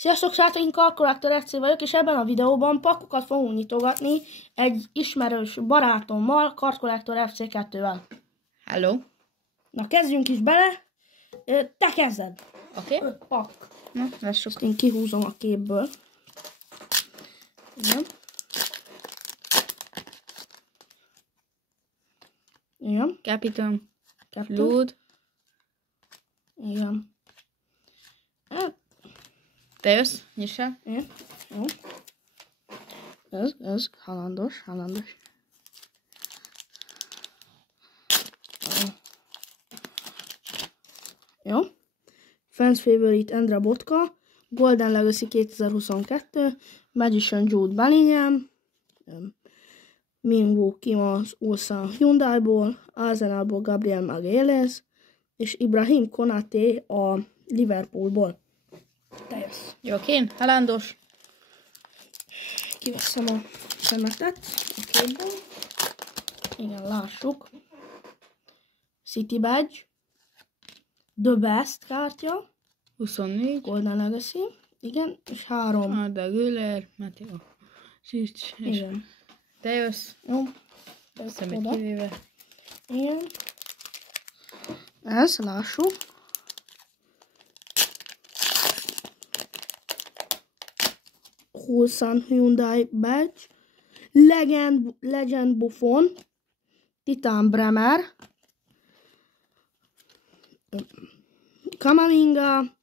Sziasztok, srácok, én Kalkulátor FC vagyok, és ebben a videóban pakkokat fogunk nyitogatni egy ismerős barátommal, Kalkulátor FC 2-vel. Hello. Na, kezdjünk is bele. Te kezded. Oké. Pak. Na, lássuk. Ezt én kihúzom a képből. Igen. Igen. Captain. Kettő. Blood. Igen. Te jössz? Nyissál. Igen. Jó. Ez, halandos. Jó. Fans Favorite Endre Botka, Golden Legacy 2022, Magician Jude Bellingham, Minwoo Kim az USA Hyundaiból, Arsenalból Gabriel Magalhaes, és Ibrahim Konaté a Liverpoolból. Teljes. Jó, kén. Halándos. Kiveszem a szemetet a képből. Igen, lássuk. City Badge. The Best kártya. 24. Golden Legacy. Igen, és 3. Arda Güler. Matteo. Sics. Igen. Te jössz. Jó. Szemét kivéve. Igen. Ez, lássuk. Ulsan Hyundai Badge. Legend Buffon. Titan Bremer. Kamavinga.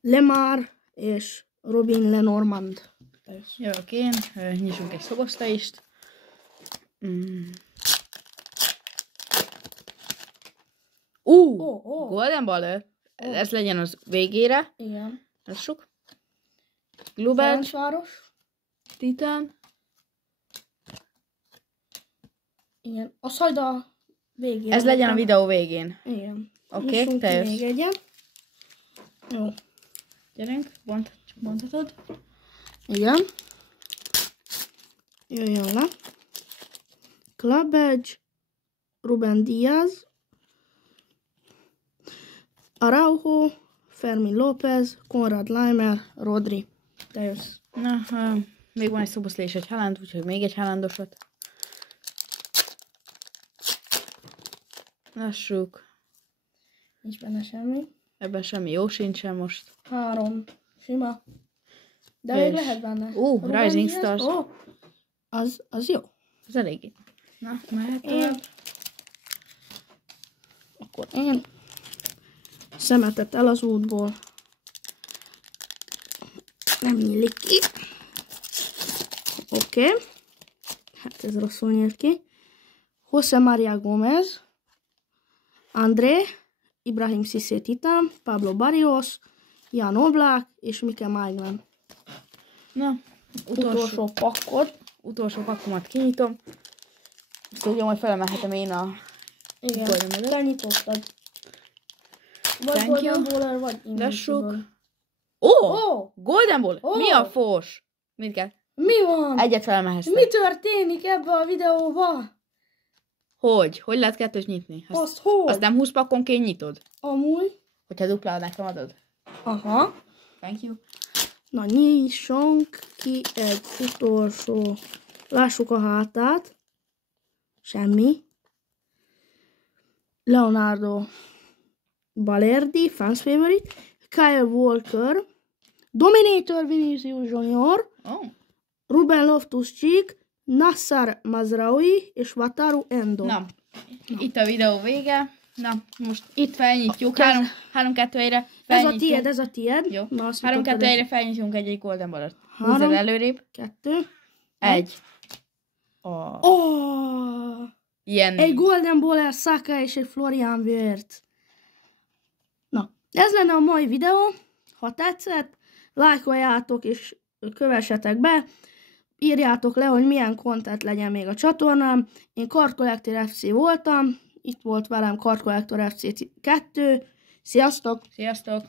Lemar és Robin Lenormand. Jó, kén. Nyissunk egy szoboszlaist. Golden Baller. Ez legyen az végére. Igen. Lássuk. Global. Ferencváros. Titan. Igen. Az hagyd a végén. Ez legyen a videó végén. Igen. Oké, te jössz. Még egyet. Jó. Gyerünk, bonthatod. Igen. Jöjjön le. Club Badge. Ruben Diaz. Araujo. Fermin López. Konrad Laimer. Rodri. Te jössz. Na, még van egy szoboszlé és egy Haaland, úgyhogy még egy Haalandosat. Lássuk. Nincs benne semmi. Ebben semmi jó sincsen most. 3. Sima. De És- még lehet benne. Ruben Rising Diaz. Stars. Az jó. Ez eléggé. Na, mehet Én. tovább. Akkor én szemetet el az útból. Nem nyílik ki. Oké. Hát ez rosszul nyílt ki. José María Gómez. André. Ibrahim Cissé Titan. Pablo Barrios. Jan Oblak és Mike Maignan. Na, Utolsó pakkot. utolsó pakkomat kinyitom. Azt ugye majd felemelhetem én a Igen. Golden Medal. Te nyitottad. Vagy Thank Golden you. Baller, vagy Lássuk. Invincible. Ó! Golden Ball! Ó! Mi a fos? Mindjárt. Mi van? Egyet felemelhetsz. Mi történik ebbe a videóba? Hogy? Hogy lehet kettőt nyitni? Azt hogy? Azt nem 20 pakkonként nyitod? Amúgy. Hogyha dupla nekem adod? Aha. Thank you. Na, nyissunk ki egy utolsó. Lássuk a hátát. Semmi. Leonardo Balerdi, Fans Favorite. Kyle Walker. Dominator Vinicius Junior. Oh. Ruben Loftus-Cheek. Nassar Mazraoui és Wataru Endo. Na, itt a videó vége. Na, most itt felnyitjuk. 3-2-1-re Ez a tiéd, ez a tiéd. Jó. Na, azt 3-2-1-re felnyitjunk egy Golden Ballat. 3, Húzzad előrébb. 2. 1. Oh! Ilyen. Egy Golden Baller, Saka és egy Florian Wirtz. Na, ez lenne a mai videó. Ha tetszett, lájkoljátok és kövessetek be. Írjátok le, hogy milyen content legyen még a csatornám. Én Card Collector FC voltam. Itt volt velem Card Collector FC 2. Sziasztok! Sziasztok!